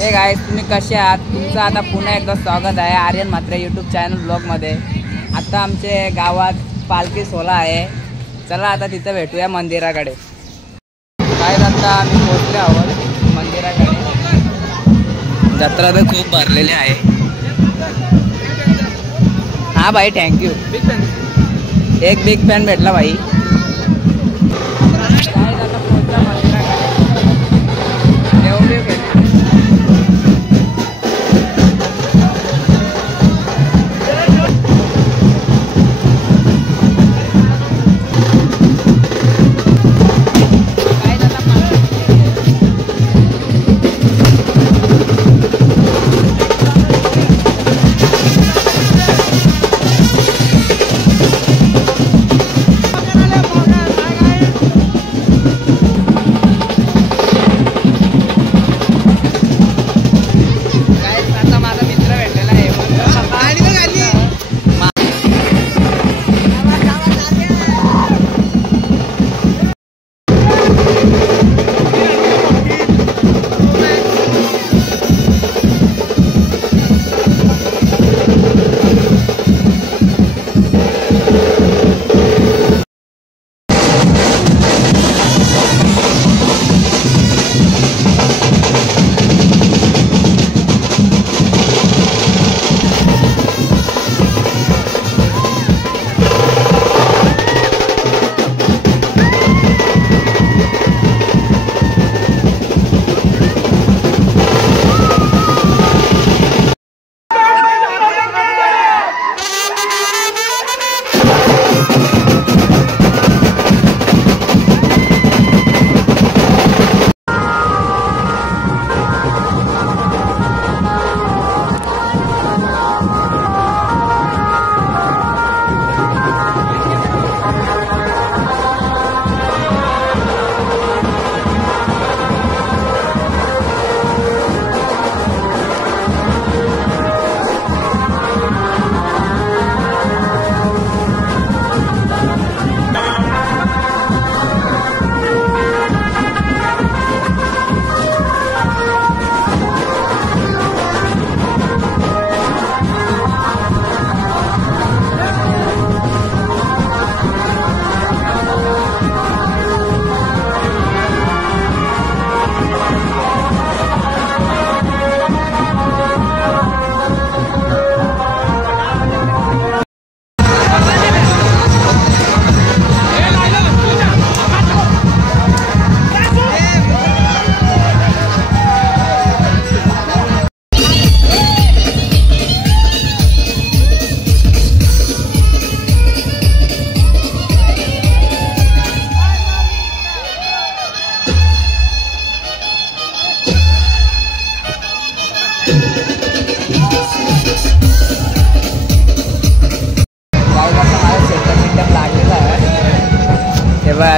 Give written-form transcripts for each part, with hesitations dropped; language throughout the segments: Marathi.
हे गाईस, तुम्ही कसे आहात? तुमचं आता पुन्हा एकदा स्वागत आहे आर्यन म्हात्रे यूट्यूब चॅनल ब्लॉगमध्ये. आता आमच्या गावात पालखी सोहळा आहे. चला आता तिथं भेटूया मंदिराकडे. काय आता आम्ही पोहोचले आहोत मंदिराकडे. जत्रा तर खूप भरलेली आहे. हां भाई, थँक्यू. एक बिग फॅन भेटला भाई.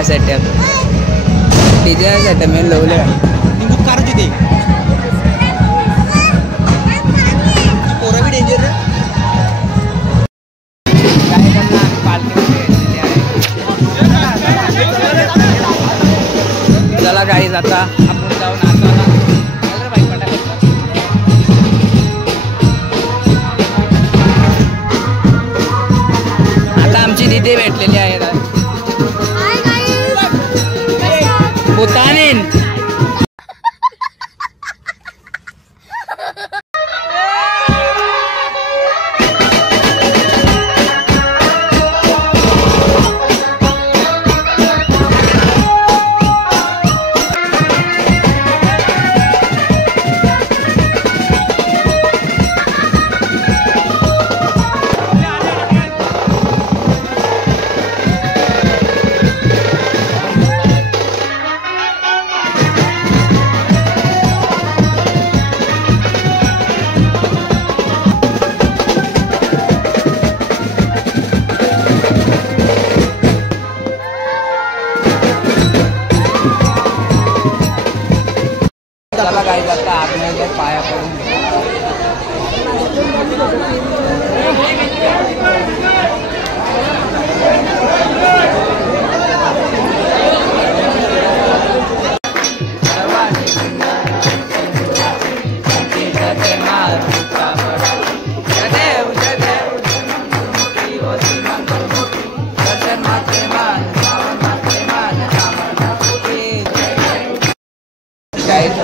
सेटअप डीजे सेटअप में लवले कार तिथे पोरा भी डेंजर है. काय करणार पालखी चला गाईज, आता आपण जाऊन आता आमची दीदी भेटलेली आहे. Butanin. चला गाईज, आता आतमध्ये पाया पडून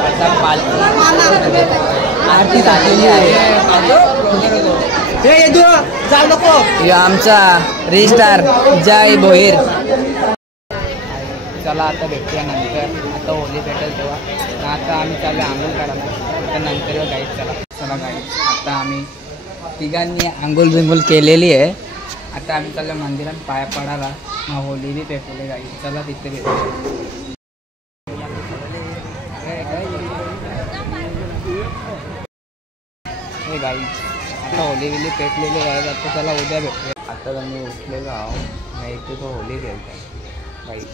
आता पालखी आरती झालेली आहे. हे आमचा रिस्टार जय भोईर. चला आता भेटूया नंतर. आता होली भेटेल तेव्हा. आता आम्ही चालू आंघोळ करायला. आता नंतर गाईड चला गाईड. आता आम्ही तिघांनी आंघोळ बिंघोळ केलेली आहे. आता आम्ही चाललो मंदिरात पाया पडायला. मग होली बी पेटवले गाईड. चला तिथे भेटूया. हे गाईड आता होली बिली पेटलेली आहे. आता चला उद्या भेटूया. आता मी उठलेलो आहो. नाही इथे तो होली खेळतो गाईड.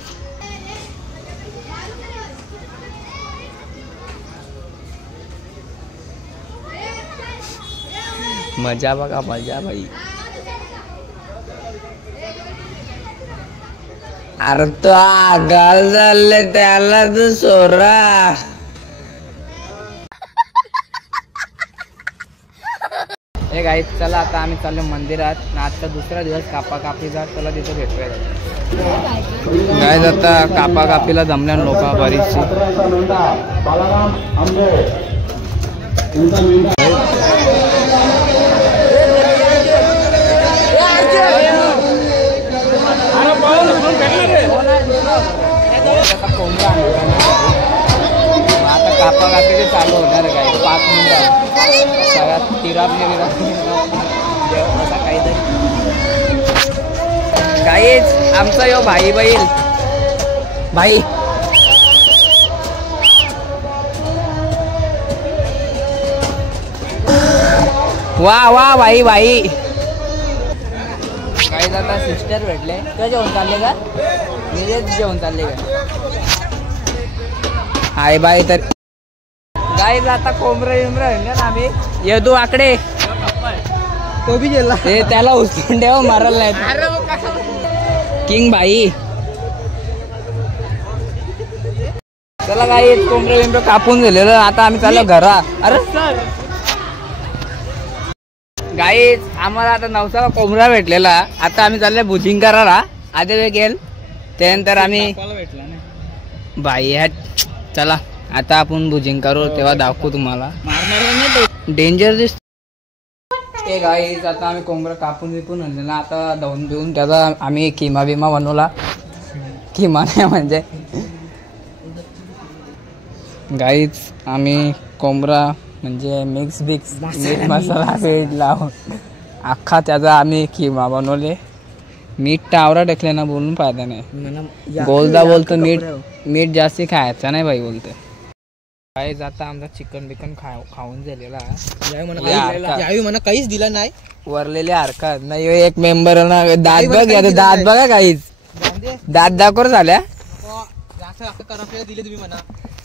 मजा बघा मजा भाई. अरे तो आगाल झाले त्याला तू सोरा. हे गाईड चला आता आम्ही चाललो मंदिरात. आजचा दुसरा दिवस कापा कापीचा. चला तिथं भेटूया गाईड. आता कापा कापीला जमल्या लोक बरीचशी. आता कापा कापी चालू होणार काय 5 मिनिटात. सगळ्यात तिरापणे असा काहीतरी काहीच. आमचा यो भाई बैल भाई. वा वा भाई भाई. काही आता सिस्टर भेटले. तो जेवण चालले का? मी जेवण चालले का? Hi bye. तर गाईज आता कोंबरा आम्ही येतो आकडे. तो बी गेला. ते त्याला उचलून ठेव मारायला नाही. किंग भाई. चला गाईज कोंबरा कापून झालेलं. आता आम्ही चाललो घरा. अरे गाईज आम्हाला आता नवसाला कोंबडा भेटलेला. आता आम्ही चाललो बुजिंग करायला. आधी वेळ गेल त्यानंतर आम्ही भाई चला आता आपण बुजिंग करू तेव्हा दाखवू तुम्हाला. डेंजर दिसत. हे गाईज आता आम्ही कोंबडा कापून विकून आणलेला. आता धुवून देऊन त्याचा आम्ही किमा बिमा बनवला. किमा नाही म्हणजे गाईज आम्ही कोंबडा म्हणजे मिक्स मीठ मसाला मीठ लावून अख्खा त्याचा आम्ही किमा बनवले. मीठ टावरा टाकले ना बोलून फायदा नाही. गोलदा बोलतो मीठ जास्ती खायचं नाही भाई बोलते. काय जाता आमचा चिकन बिकन खाऊन झालेला. म्हणा काहीच दिला नाही. वरलेले हरकत नाही. एक मेंबर ना दात बघ. दात बघा काहीच. दात दाखवर झाल्या दिले तुम्ही म्हणा.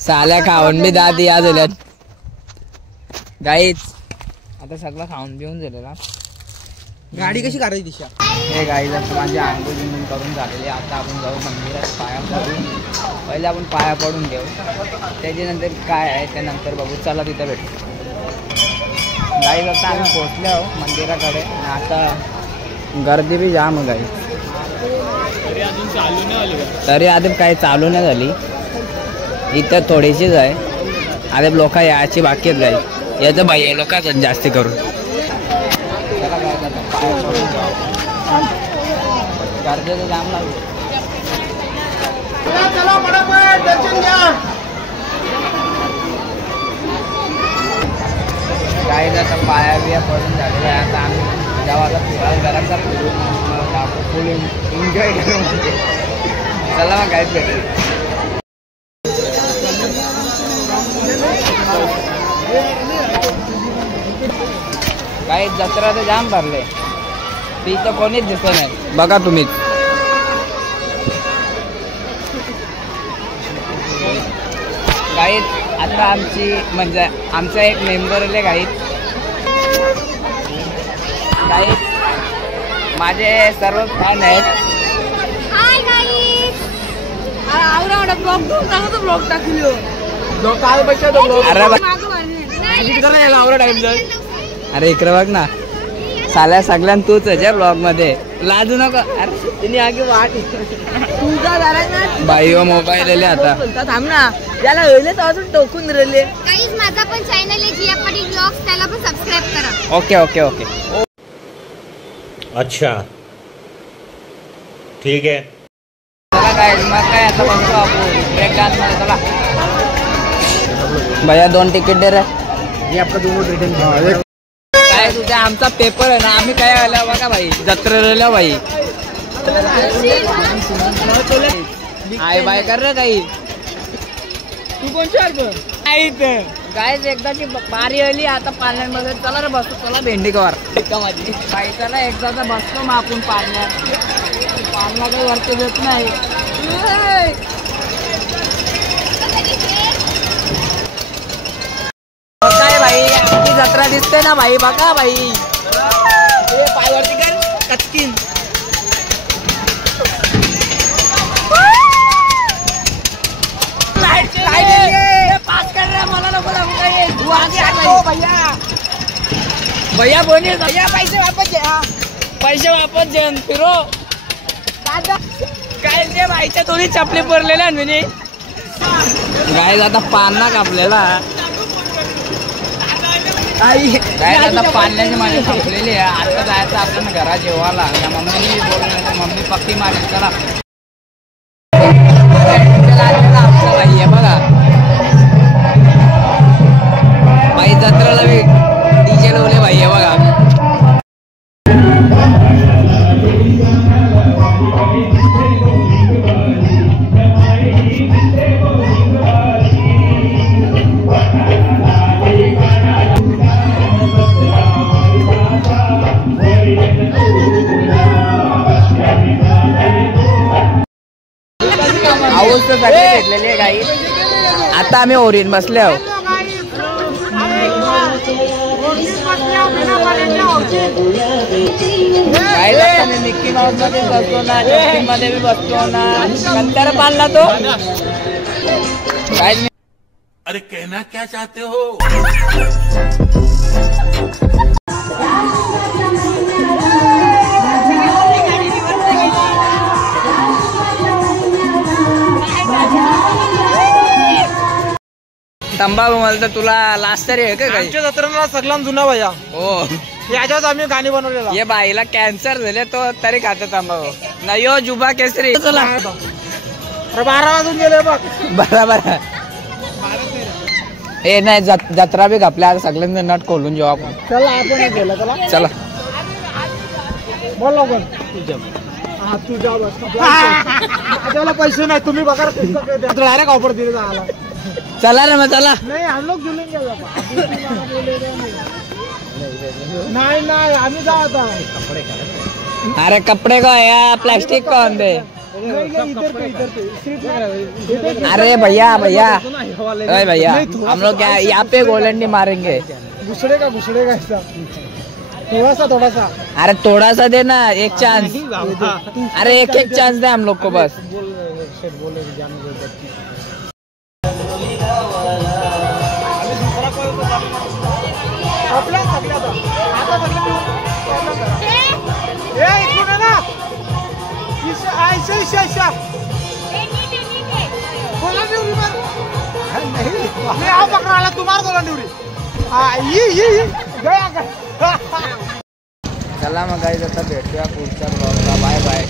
साल्या खाऊन बी दात या झाल्यात गाईच. आता सगळं खाऊन बिऊन झालेला. गाडी कशी काढायची दिशा. हे गाईला माझी आंघोळ बिंघोळ करून झालेली. आता आपण जाऊ मंदिरात पाया पडून. पहिले आपण पाया पडून घेऊ. त्याच्यानंतर काय आहे त्यानंतर बघू. चला तिथं भेटू. गाईज आता आम्ही पोहोचले आहो मंदिराकडे. आता गर्दी बी जाम गाई. तरी आता काही चालू नाही झाली. इथं थोडीशीच आहे. आता लोक याची बाकी आहेत गाई. याचं बाई लोक जास्त करून. गर्दीचं जाम लागू. काही आता पाया बिया पडून झालेला आहे. आता आम्ही जेव्हा फिरायला घरात जातो फुल एन्जॉय करू म्हणजे. चला मग काहीच भेटेल. काही जत्रा तर जाम भरले. तिथं कोणीच दिसत नाही बघा तुम्हीच. गाईत आता आमची म्हणजे आमचा एक मेंबर आले गाईत. गाईत माझे सर्व फॅन आहेत. अरे इकडे बघ ना. साल्या सगळ्यां तूच आहे ब्लॉग मध्ये. लाजू नका. अरे आगे वाट बाई मोबाईल आता. थांब ना. याला होईल तर अजून टोकून राहिले. गाईज माझा पण चॅनल आहे जिया पाटील ब्लॉग्स, त्याला पण सबस्क्राइब करा. Okay okay okay. अच्छा ठीक है. चला काय मग काय आता बघतो आपण ब्रेक डान्स मध्ये. चला भैया 2 तिकीट दे रे. हे आपका 2 रिटर्न काय तुझ्या आमचा पेपर आहे ना, आम्ही काय आल्या बघा भाई जत्रेला भाई. आय बाय कर रे काही. तू कोणच्या काय एकदाची बारी आली आता पाण्यामध्ये. चला रे बसतो. चला भेंडी कवर बाई. चला एकदाचा बसतो मग आपण पाण्यात. पाण्याला काही वरती देत नाही. काय भाई आमची जत्रा दिसते ना भाई. बघा भाई पायवरती कर कचकीन. पास कर रहा मला नको भैया बोनी. भैया पैसे वापस दे. पैसे वापस दे फिरो. काय ते भाईच्या दोन्ही चपली पडलेल्या म्हणजे गाय आता पान कापलेला. काय आता पाण्याची माझी संपलेली आहे. आता जायचं आपण घरा जेवायला. मम्मी बोलून मम्मी पक्की मारेल. चला आमचा भाई आहे बघा. भाई जत्रेला डीजे लावले भाई आहे बघा. आऊस तर सगळे भेटलेली आहे गाई. आता आम्ही ओरीन बसले आहोत. काय आता मी मिक्की माऊस मध्ये बसतो ना, जस्टिन मध्ये बी बसतो ना. नंतर पाळला तो काय. अरे कहना क्या चाहते हो. तंबाखू मला तर तुला लास्ट तरी आहे का काही. आमच्या जत्रेला सगळा जुना भैया. हो याच्यावर आम्ही गाणी बनवलेला. ये बाईला कॅन्सर झाले तो तरी खातो तंबाखू. नाही हो जुबा केसरी. चला 12 वाजून गेले बघ. बरोबर. ए नाही जत्रा बी घापल्या सगळ्यांना नट खोलून जेव्हा आपण. चला आपण गेला. चला चला बोल लवकर. तुझ्या माझ्याला पैसे नाही. तुम्ही बघा डायरेक्ट ऑफर दिले जायला. चला रे मग चला. नाही हम लोग जुलेंगे. नाही नाही आम्ही जा आता. अरे कपड़े का या प्लास्टिक का दे. अरे भैया भैया अरे भैया हम लोग क्या यहाँ पे गोलंडी मारेंगे. घुसड़े का ऐसा थोड़ा सा. अरे थोड़ा सा दे ना एक चांस. अरे एक चांस दे हम लोग को बस. चला मग गाईज आता भेटूया पुढच्या ब्लॉगला. Bye bye.